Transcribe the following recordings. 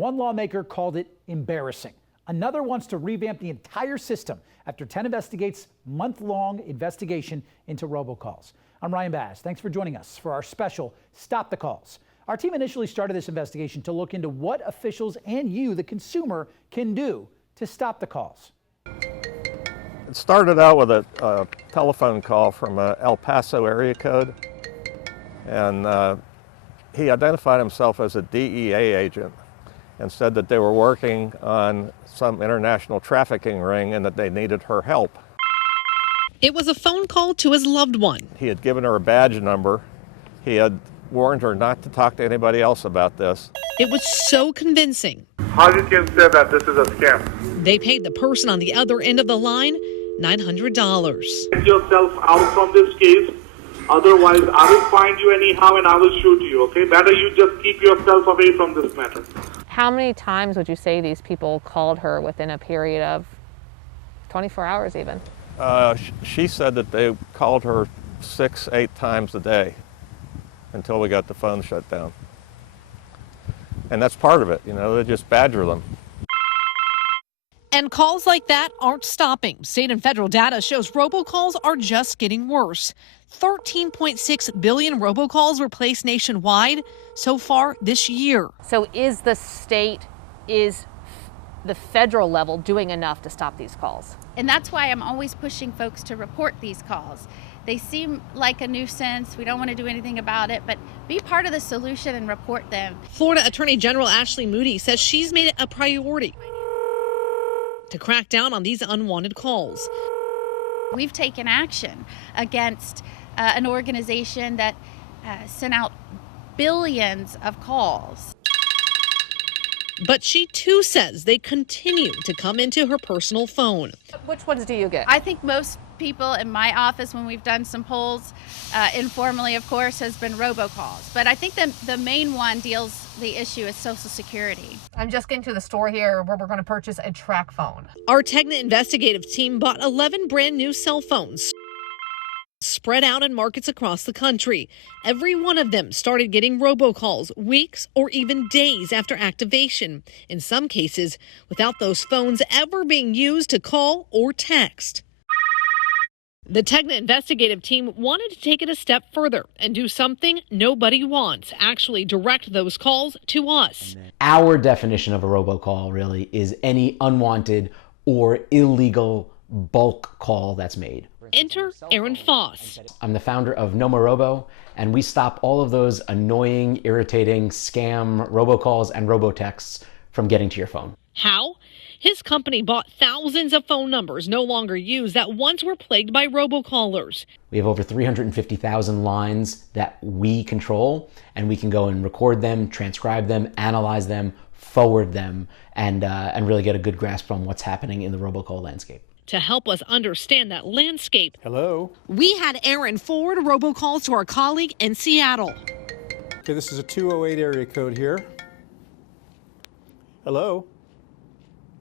One lawmaker called it embarrassing. Another wants to revamp the entire system after 10 investigates month-long investigation into robocalls. I'm Ryan Bass. Thanks for joining us for our special Stop the Calls. Our team initially started this investigation to look into what officials and you, the consumer, can do to stop the calls. It started out with a telephone call from a El Paso area code, and he identified himself as a DEA agent and said that they were working on some international trafficking ring and that they needed her help. It was a phone call to his loved one. He had given her a badge number. He had warned her not to talk to anybody else about this. It was so convincing. How you can say that this is a scam? They paid the person on the other end of the line $900. Get yourself out from this case. Otherwise, I will find you anyhow and I will shoot you, okay? Better you just keep yourself away from this matter. How many times would you say these people called her within a period of 24 hours even? She said that they called her 6-8 times a day until we got the phone shut down. And that's part of it, you know, they just badger them. And calls like that aren't stopping. State and federal data shows robocalls are just getting worse. 13.6 billion robocalls were placed nationwide so far this year. So is the federal level doing enough to stop these calls? And that's why I'm always pushing folks to report these calls. They seem like a nuisance. We don't want to do anything about it, but be part of the solution and report them. Florida Attorney General Ashley Moody says she's made it a priority to crack down on these unwanted calls. We've taken action against an organization that sent out billions of calls. But she too says they continue to come into her personal phone. Which ones do you get? I think most people in my office, when we've done some polls, informally of course, has been robocalls. But I think the main one the issue is Social Security. I'm just getting to the store here where we're going to purchase a track phone. Our Tegna investigative team bought 11 brand new cell phones spread out in markets across the country. Every one of them started getting robocalls weeks or even days after activation, in some cases without those phones ever being used to call or text. The Tegna investigative team wanted to take it a step further and do something nobody wants, actually direct those calls to us. Our definition of a robocall really is any unwanted or illegal bulk call that's made. Enter Aaron Foss. I'm the founder of No More Robo, and we stop all of those annoying, irritating scam robocalls and robotexts from getting to your phone. How? His company bought thousands of phone numbers no longer used that once were plagued by robocallers. We have over 350,000 lines that we control, and we can go and record them, transcribe them, analyze them, forward them, and really get a good grasp on what's happening in the robocall landscape. To help us understand that landscape, Hello. we had Aaron forward robocalls to our colleague in Seattle. Okay, this is a 208 area code here. Hello?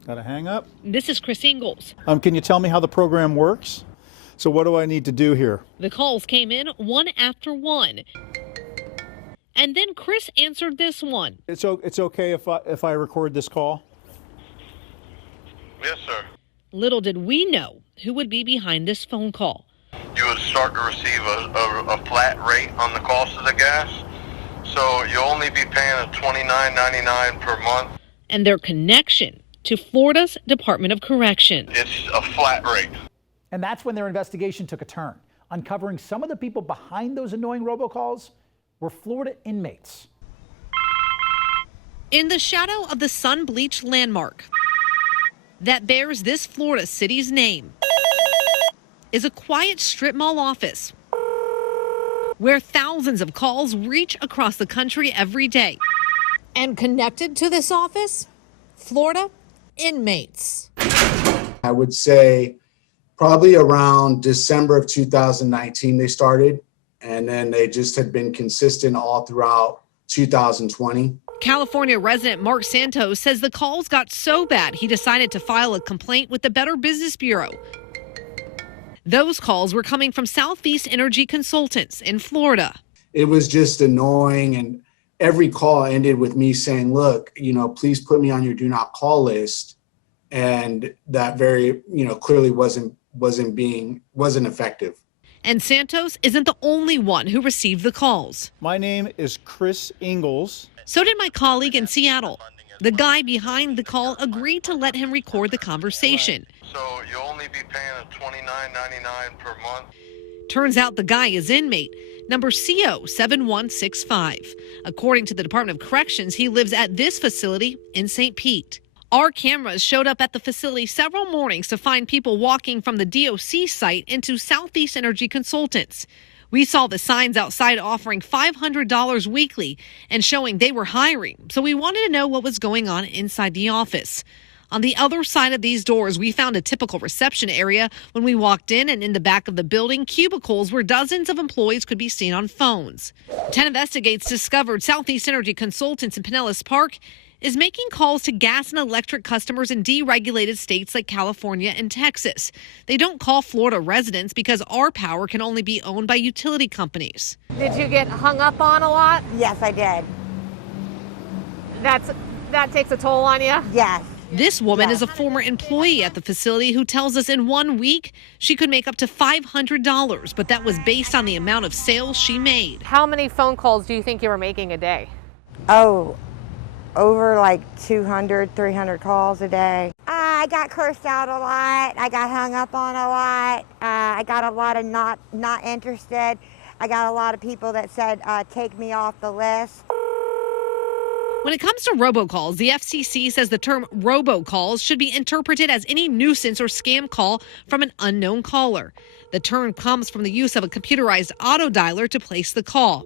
Got to hang up? This is Chris Ingalls. Can you tell me how the program works? So what do I need to do here? The calls came in one after one. And then Chris answered this one. It's okay if I record this call? Yes, sir. Little did we know who would be behind this phone call. You would start to receive a flat rate on the cost of the gas. So you'll only be paying $29.99 per month. And their connection to Florida's Department of Correction. It's a flat rate. And that's when their investigation took a turn. Uncovering some of the people behind those annoying robocalls were Florida inmates. In the shadow of the sun-bleached landmark that bears this Florida city's name is a quiet strip mall office where thousands of calls reach across the country every day. And connected to this office, Florida inmates. I would say probably around December of 2019 they started, and then they just had been consistent all throughout 2020. California resident Mark Santos says the calls got so bad he decided to file a complaint with the Better Business Bureau. Those calls were coming from Southeast Energy Consultants in Florida. It was just annoying, and every call ended with me saying, look, please put me on your do not call list. And that very, clearly wasn't effective. And Santos isn't the only one who received the calls. My name is Chris Ingalls. So did my colleague in Seattle. The guy behind the call agreed to let him record the conversation. So you'll only be paying $29.99 per month. Turns out the guy is inmate number CO7165. According to the Department of Corrections, he lives at this facility in St. Pete. Our cameras showed up at the facility several mornings to find people walking from the DOC site into Southeast Energy Consultants. We saw the signs outside offering $500 weekly and showing they were hiring, so we wanted to know what was going on inside the office. On the other side of these doors, we found a typical reception area when we walked in, and in the back of the building, cubicles where dozens of employees could be seen on phones. 10 Investigates discovered Southeast Energy Consultants in Pinellas Park is making calls to gas and electric customers in deregulated states like California and Texas. They don't call Florida residents because our power can only be owned by utility companies. Did you get hung up on a lot? Yes, I did. That takes a toll on you? Yes. This woman is a former employee at the facility who tells us in 1 week she could make up to $500, but that was based on the amount of sales she made. How many phone calls do you think you were making a day? Oh, over like 200, 300 calls a day. I got cursed out a lot. I got hung up on a lot. I got a lot of not interested. I got a lot of people that said, take me off the list. When it comes to robocalls, the FCC says the term robocalls should be interpreted as any nuisance or scam call from an unknown caller. The term comes from the use of a computerized auto dialer to place the call.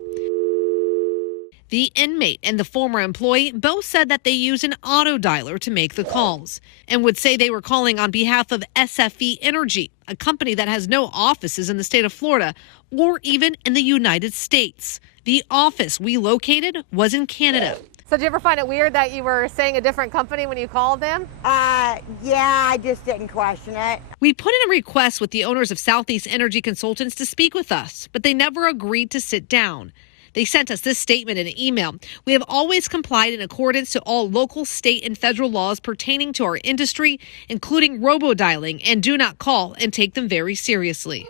The inmate and the former employee both said that they used an auto dialer to make the calls and would say they were calling on behalf of SFE Energy, a company that has no offices in the state of Florida or even in the United States. The office we located was in Canada. So did you ever find it weird that you were saying a different company when you called them? Yeah, I just didn't question it. We put in a request with the owners of Southeast Energy Consultants to speak with us, but they never agreed to sit down. They sent us this statement in an email. We have always complied in accordance to all local, state, and federal laws pertaining to our industry, including robodialing and do not call, and take them very seriously.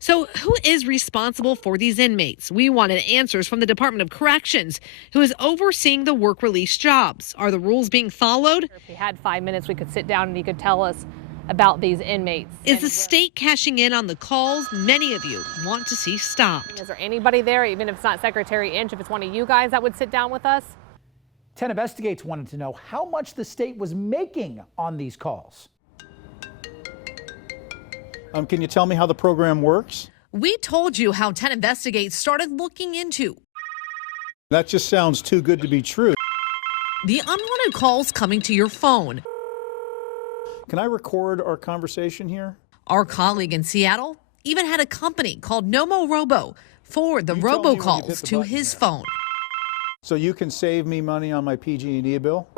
So who is responsible for these inmates? We wanted answers from the Department of Corrections, who is overseeing the work release jobs. Are the rules being followed? If we had 5 minutes, we could sit down and you could tell us about these inmates. Is the state cashing in on the calls many of you want to see stopped? Is there anybody there, even if it's not Secretary Inch, if it's one of you guys that would sit down with us? 10 Investigates wanted to know how much the state was making on these calls. Can you tell me how the program works? We told you how 10 Investigates started looking into That just sounds too good to be true. the unwanted calls coming to your phone. Can I record our conversation here? Our colleague in Seattle even had a company called Nomo Robo forward the You tell me when you hit robocalls the to button his here. phone. So you can save me money on my PG&E bill?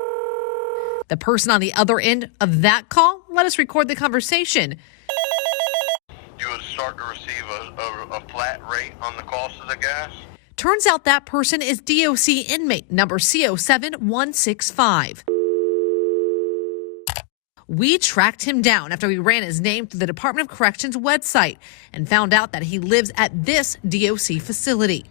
The person on the other end of that call let us record the conversation. You would start to receive a flat rate on the cost of the gas. Turns out that person is DOC inmate number CO7165. We tracked him down after we ran his name through the Department of Corrections website and found out that he lives at this DOC facility.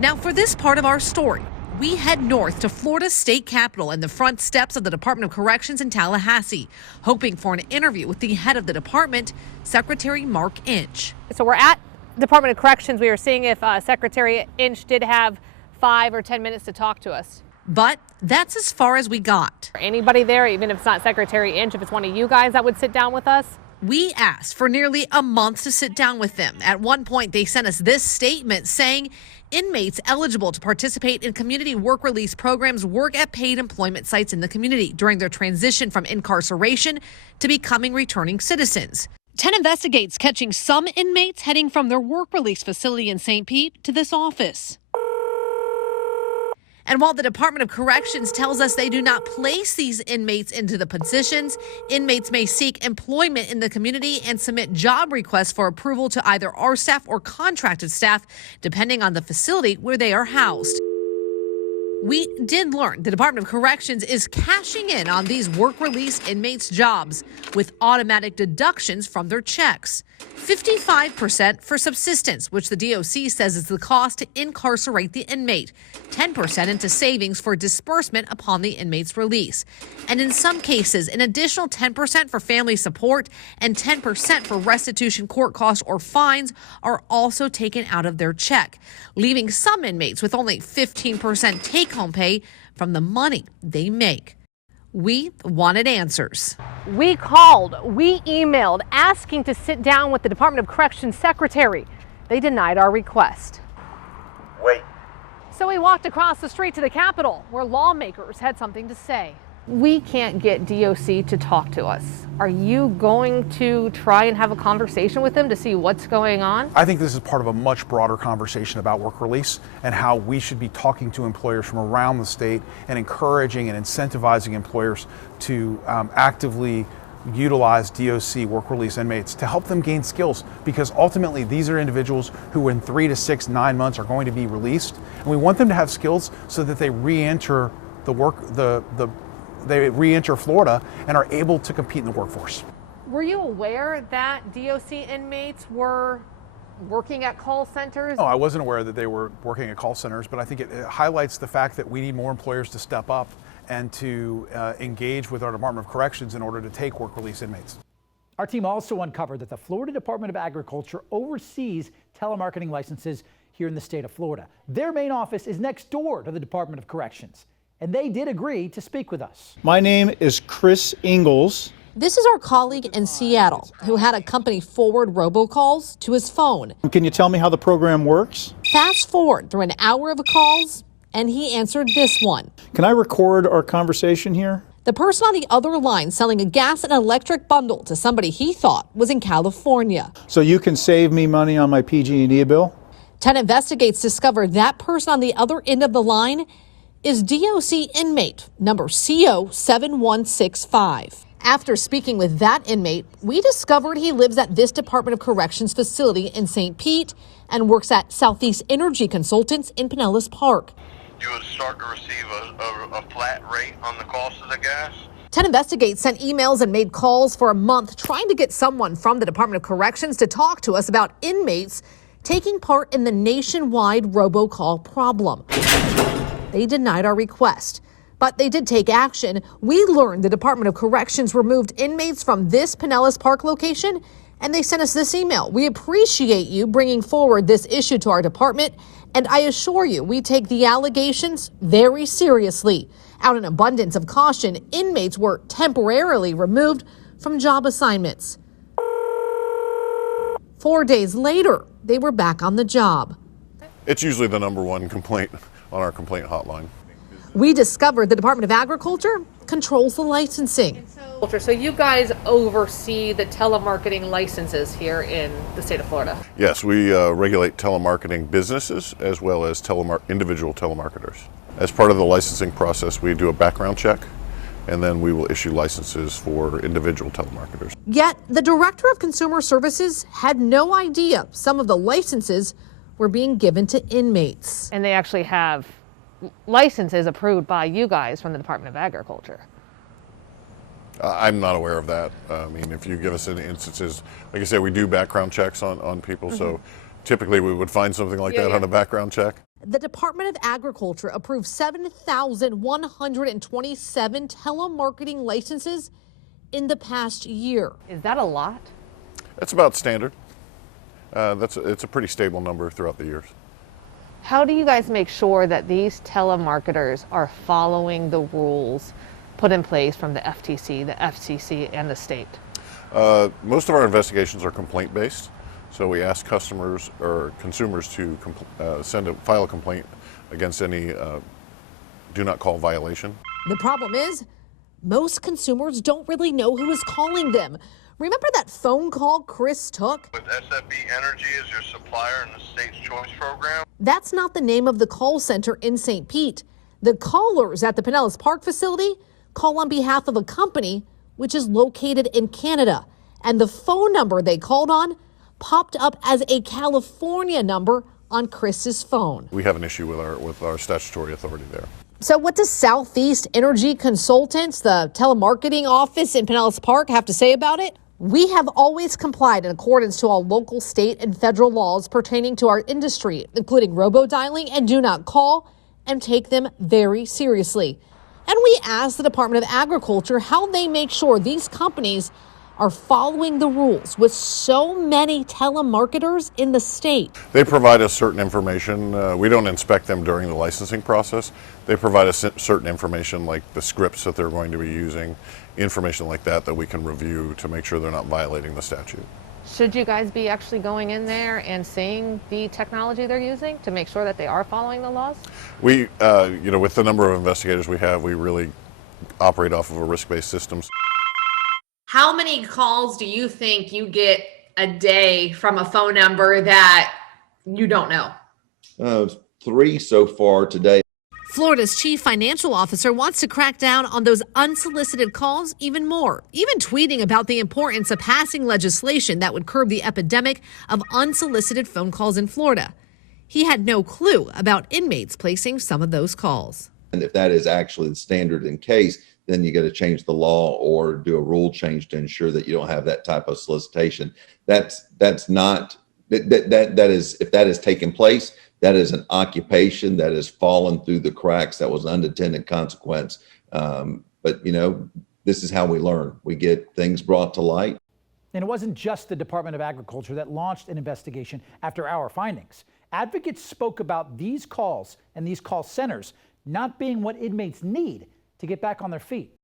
Now, for this part of our story, we head north to Florida's state capitol and the front steps of the Department of Corrections in Tallahassee, hoping for an interview with the head of the department, Secretary Mark Inch. So we're at Department of Corrections. We were seeing if Secretary Inch did have 5 or 10 minutes to talk to us. But that's as far as we got. Anybody there, even if it's not Secretary Inch, if it's one of you guys that would sit down with us? We asked for nearly a month to sit down with them. At one point, they sent us this statement saying inmates eligible to participate in community work release programs work at paid employment sites in the community during their transition from incarceration to becoming returning citizens. 10 Investigates catching some inmates heading from their work release facility in St. Pete to this office. And while the Department of Corrections tells us they do not place these inmates into the positions, inmates may seek employment in the community and submit job requests for approval to either our staff or contracted staff, depending on the facility where they are housed. We did learn the Department of Corrections is cashing in on these work release inmates' jobs with automatic deductions from their checks. 55% for subsistence, which the DOC says is the cost to incarcerate the inmate. 10% into savings for disbursement upon the inmate's release. And in some cases, an additional 10% for family support and 10% for restitution, court costs, or fines are also taken out of their check, leaving some inmates with only 15% take-home pay from the money they make. We wanted answers. We called, we emailed, asking to sit down with the Department of Corrections secretary. They denied our request. Wait. So we walked across the street to the Capitol, where lawmakers had something to say. We can't get DOC to talk to us. Are you going to try and have a conversation with them to see what's going on? I think this is part of a much broader conversation about work release and how we should be talking to employers from around the state and encouraging and incentivizing employers to actively utilize DOC work release inmates to help them gain skills, because ultimately these are individuals who in 3 to 6, 9 months are going to be released, and we want them to have skills so that they re-enter they re-enter Florida and are able to compete in the workforce. Were you aware that DOC inmates were working at call centers? No, I wasn't aware that they were working at call centers, but I think it highlights the fact that we need more employers to step up and to engage with our Department of Corrections in order to take work release inmates. Our team also uncovered that the Florida Department of Agriculture oversees telemarketing licenses here in the state of Florida. Their main office is next door to the Department of Corrections, and they did agree to speak with us. My name is Chris Ingalls. This is our colleague in Seattle who had a company forward robocalls to his phone. Can you tell me how the program works? Fast forward through an hour of calls, and he answered this one. Can I record our conversation here? The person on the other line selling a gas and electric bundle to somebody he thought was in California. So you can save me money on my PG&E bill? 10 Investigates discovered that person on the other end of the line is DOC inmate number CO7165. After speaking with that inmate, we discovered he lives at this Department of Corrections facility in St. Pete and works at Southeast Energy Consultants in Pinellas Park. You would start to receive a flat rate on the cost of the gas. 10 Investigates sent emails and made calls for a month trying to get someone from the Department of Corrections to talk to us about inmates taking part in the nationwide robocall problem. They denied our request, but they did take action. We learned the Department of Corrections removed inmates from this Pinellas Park location, and they sent us this email. We appreciate you bringing forward this issue to our department, and I assure you we take the allegations very seriously. Out in abundance of caution, inmates were temporarily removed from job assignments. 4 days later, they were back on the job. It's usually the #1 complaint on our complaint hotline. We discovered the Department of Agriculture controls the licensing. So you guys oversee the telemarketing licenses here in the state of Florida? Yes, we regulate telemarketing businesses as well as individual telemarketers. As part of the licensing process, we do a background check, and then we will issue licenses for individual telemarketers. Yet the Director of Consumer Services had no idea some of the licenses were being given to inmates. And they actually have licenses approved by you guys from the Department of Agriculture. I'm not aware of that. I mean, if you give us any instances, like I said, we do background checks on people, so typically we would find something like that on a background check. The Department of Agriculture approved 7,127 telemarketing licenses in the past year. Is that a lot? That's about standard. It's a pretty stable number throughout the years. How do you guys make sure that these telemarketers are following the rules put in place from the FTC, the FCC, and the state? Most of our investigations are complaint-based, so we ask customers or consumers to file a complaint against any do not call violation. The problem is, most consumers don't really know who is calling them. Remember that phone call Chris took? With SFB Energy as your supplier in the State's Choice Program? That's not the name of the call center in St. Pete. The callers at the Pinellas Park facility call on behalf of a company which is located in Canada. And the phone number they called on popped up as a California number on Chris's phone. We have an issue with our statutory authority there. So what does Southeast Energy Consultants, the telemarketing office in Pinellas Park, have to say about it? We have always complied in accordance to all local, state, and federal laws pertaining to our industry, including robo-dialing and do not call, and take them very seriously. And we asked the Department of Agriculture how they make sure these companies are following the rules with so many telemarketers in the state. They provide us certain information. We don't inspect them during the licensing process. They provide us certain information like the scripts that they're going to be using, information like that we can review to make sure they're not violating the statute. Should you guys be actually going in there and seeing the technology they're using to make sure that they are following the laws? We, with the number of investigators we have, we really operate off of a risk-based system. How many calls do you think you get a day from a phone number that you don't know? 3 so far today. Florida's chief financial officer wants to crack down on those unsolicited calls even more, even tweeting about the importance of passing legislation that would curb the epidemic of unsolicited phone calls in Florida. He had no clue about inmates placing some of those calls. And if that is actually the standard in case, then you got to change the law or do a rule change to ensure that you don't have that type of solicitation. That's not, that is, if that has taken place, that is an occupation that has fallen through the cracks. That was an unintended consequence. But this is how we learn. We get things brought to light. And it wasn't just the Department of Agriculture that launched an investigation after our findings. Advocates spoke about these calls and these call centers not being what inmates need to get back on their feet.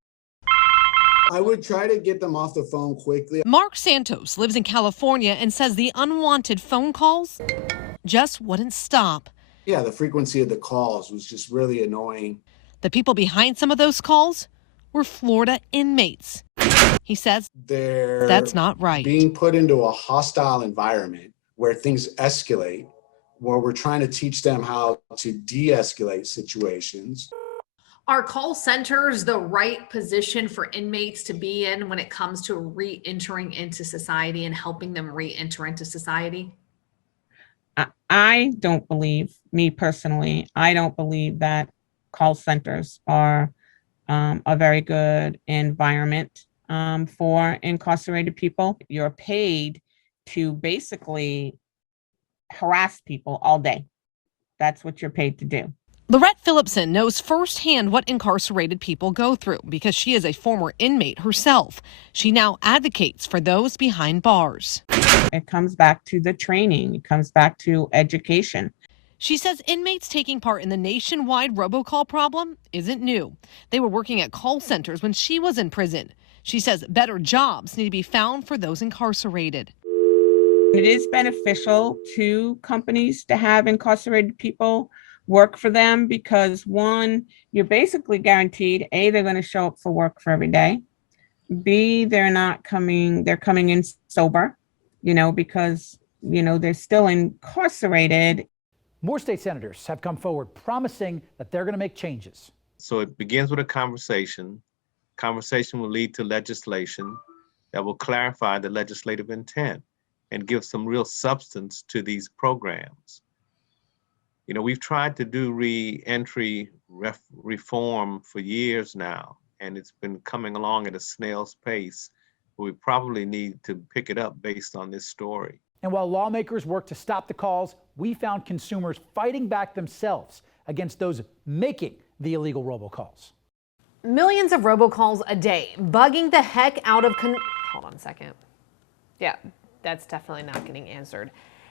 I would try to get them off the phone quickly. Mark Santos lives in California and says the unwanted phone calls just wouldn't stop. Yeah, the frequency of the calls was just really annoying. The people behind some of those calls were Florida inmates. He says that's not right. Being put into a hostile environment where things escalate, where we're trying to teach them how to de-escalate situations. Are call centers the right position for inmates to be in when it comes to re-entering into society and helping them re-enter into society? I don't believe, me personally, I don't believe that call centers are a very good environment for incarcerated people. You're paid to basically harass people all day. That's what you're paid to do. Lorette Phillipson knows firsthand what incarcerated people go through because she is a former inmate herself. She now advocates for those behind bars. It comes back to the training. It comes back to education. She says inmates taking part in the nationwide robocall problem isn't new. They were working at call centers when she was in prison. She says better jobs need to be found for those incarcerated. It is beneficial to companies to have incarcerated people work for them because, one, you're basically guaranteed, A, they're going to show up for work for every day. B, they're coming in sober, because, they're still incarcerated. More state senators have come forward promising that they're going to make changes. So it begins with a conversation. Conversation will lead to legislation that will clarify the legislative intent and give some real substance to these programs. We've tried to do re-entry reform for years now, and it's been coming along at a snail's pace. We probably need to pick it up based on this story. And while lawmakers work to stop the calls, we found consumers fighting back themselves against those making the illegal robocalls. Millions of robocalls a day, bugging the heck out of hold on a second. Yeah, that's definitely not getting answered.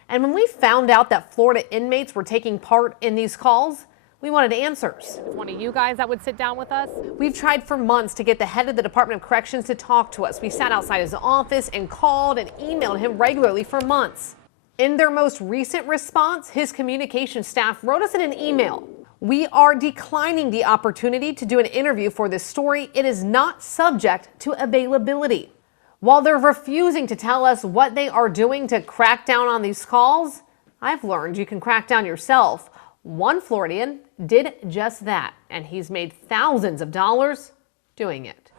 And when we found out that Florida inmates were taking part in these calls, we wanted answers. One of you guys that would sit down with us? We've tried for months to get the head of the Department of Corrections to talk to us. We sat outside his office and called and emailed him regularly for months. In their most recent response, his communication staff wrote us in an email. We are declining the opportunity to do an interview for this story. It is not subject to availability. While they're refusing to tell us what they are doing to crack down on these calls, I've learned you can crack down yourself. One Floridian did just that, and he's made thousands of dollars doing it.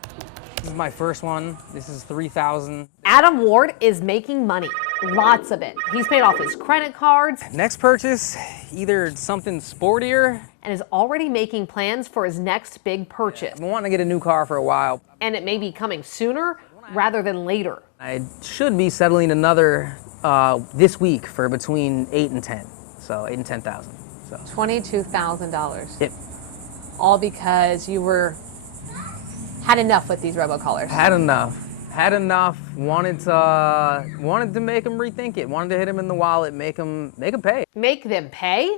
This is my first one. This is $3,000. Adam Ward is making money, lots of it. He's paid off his credit cards. Next purchase, either something sportier. And is already making plans for his next big purchase. I've been wanting to get a new car for a while. And it may be coming sooner rather than later. I should be settling another this week for between 8 and 10. So 8 and 10,000. So $22,000. Yep. All because you had enough with these robocallers. Had enough. Wanted to make them rethink it. Wanted to hit them in the wallet, make them pay. Make them pay?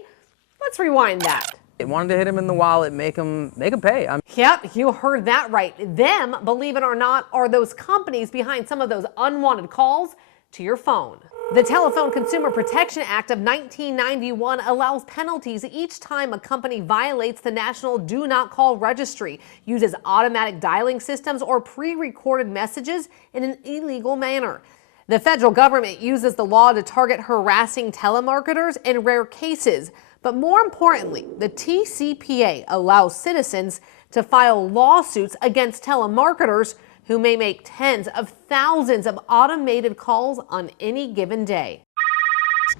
Let's rewind that. Wanted to hit them in the wallet, make them pay. Yep, you heard that right. Them, believe it or not, are those companies behind some of those unwanted calls to your phone. The Telephone Consumer Protection Act of 1991 allows penalties each time a company violates the National Do Not Call Registry, uses automatic dialing systems, or pre-recorded messages in an illegal manner. The federal government uses the law to target harassing telemarketers in rare cases. But more importantly, the TCPA allows citizens to file lawsuits against telemarketers who may make tens of thousands of automated calls on any given day.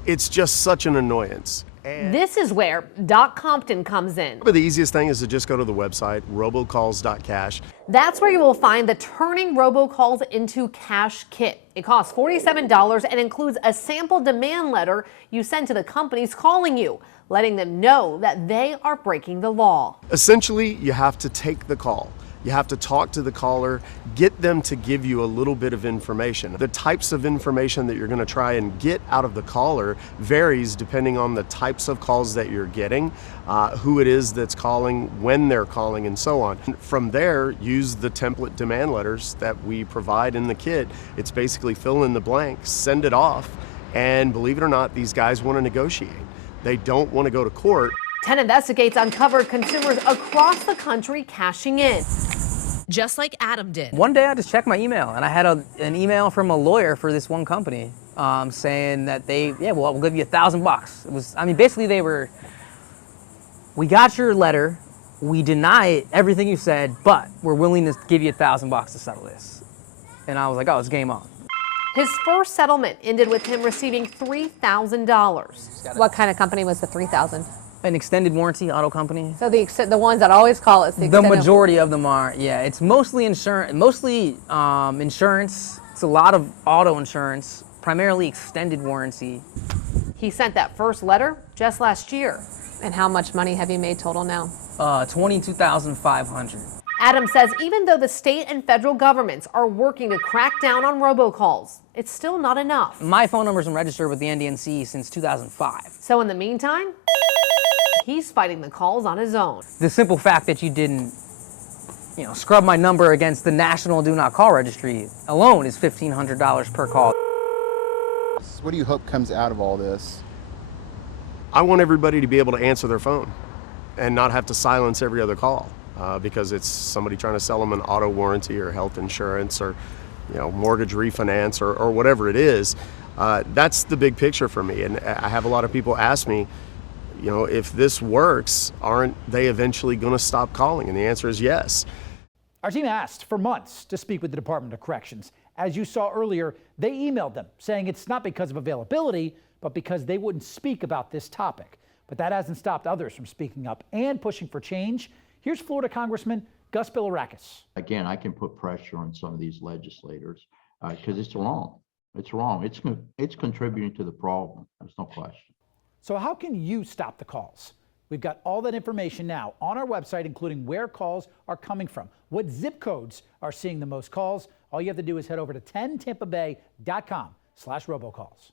It's just such an annoyance. This is where Doc Compton comes in. But the easiest thing is to just go to the website, robocalls.cash. That's where you will find the Turning Robocalls into Cash kit. It costs $47 and includes a sample demand letter you send to the companies calling you, letting them know that they are breaking the law. Essentially, you have to take the call. You have to talk to the caller, get them to give you a little bit of information. The types of information that you're going to try and get out of the caller varies depending on the types of calls that you're getting, who it is that's calling, when they're calling, and so on. From there, use the template demand letters that we provide in the kit. It's basically fill in the blanks, send it off, and believe it or not, these guys want to negotiate. They don't want to go to court. 10 Investigates uncovered consumers across the country cashing in. Just like Adam did. One day I just checked my email and I had an email from a lawyer for this one company saying that we'll give you $1,000. It was, basically we got your letter, we deny everything you said, but we're willing to give you $1,000 to settle this. And I was like, oh, it's game on. His first settlement ended with him receiving $3,000. What kind of company was the $3,000? An extended warranty auto company. So the ones that always call us the majority of them are, yeah. It's mostly insurance. It's a lot of auto insurance, primarily extended warranty. He sent that first letter just last year. And how much money have you made total now? $22,500. Adam says even though the state and federal governments are working to crack down on robocalls, it's still not enough. My phone number's been registered with the NDNC since 2005. So in the meantime, he's fighting the calls on his own. The simple fact that you didn't, scrub my number against the National Do Not Call Registry alone is $1,500 per call. What do you hope comes out of all this? I want everybody to be able to answer their phone and not have to silence every other call because it's somebody trying to sell them an auto warranty or health insurance or mortgage refinance or whatever it is. That's the big picture for me. And I have a lot of people ask me, if this works, aren't they eventually going to stop calling? And the answer is yes. Our team asked for months to speak with the Department of Corrections. As you saw earlier, they emailed them saying it's not because of availability, but because they wouldn't speak about this topic. But that hasn't stopped others from speaking up and pushing for change. Here's Florida Congressman Gus Bilirakis. Again, I can put pressure on some of these legislators because it's wrong. It's wrong. It's contributing to the problem. There's no question. So how can you stop the calls? We've got all that information now on our website, including where calls are coming from, what zip codes are seeing the most calls. All you have to do is head over to 10tampabay.com/robocalls.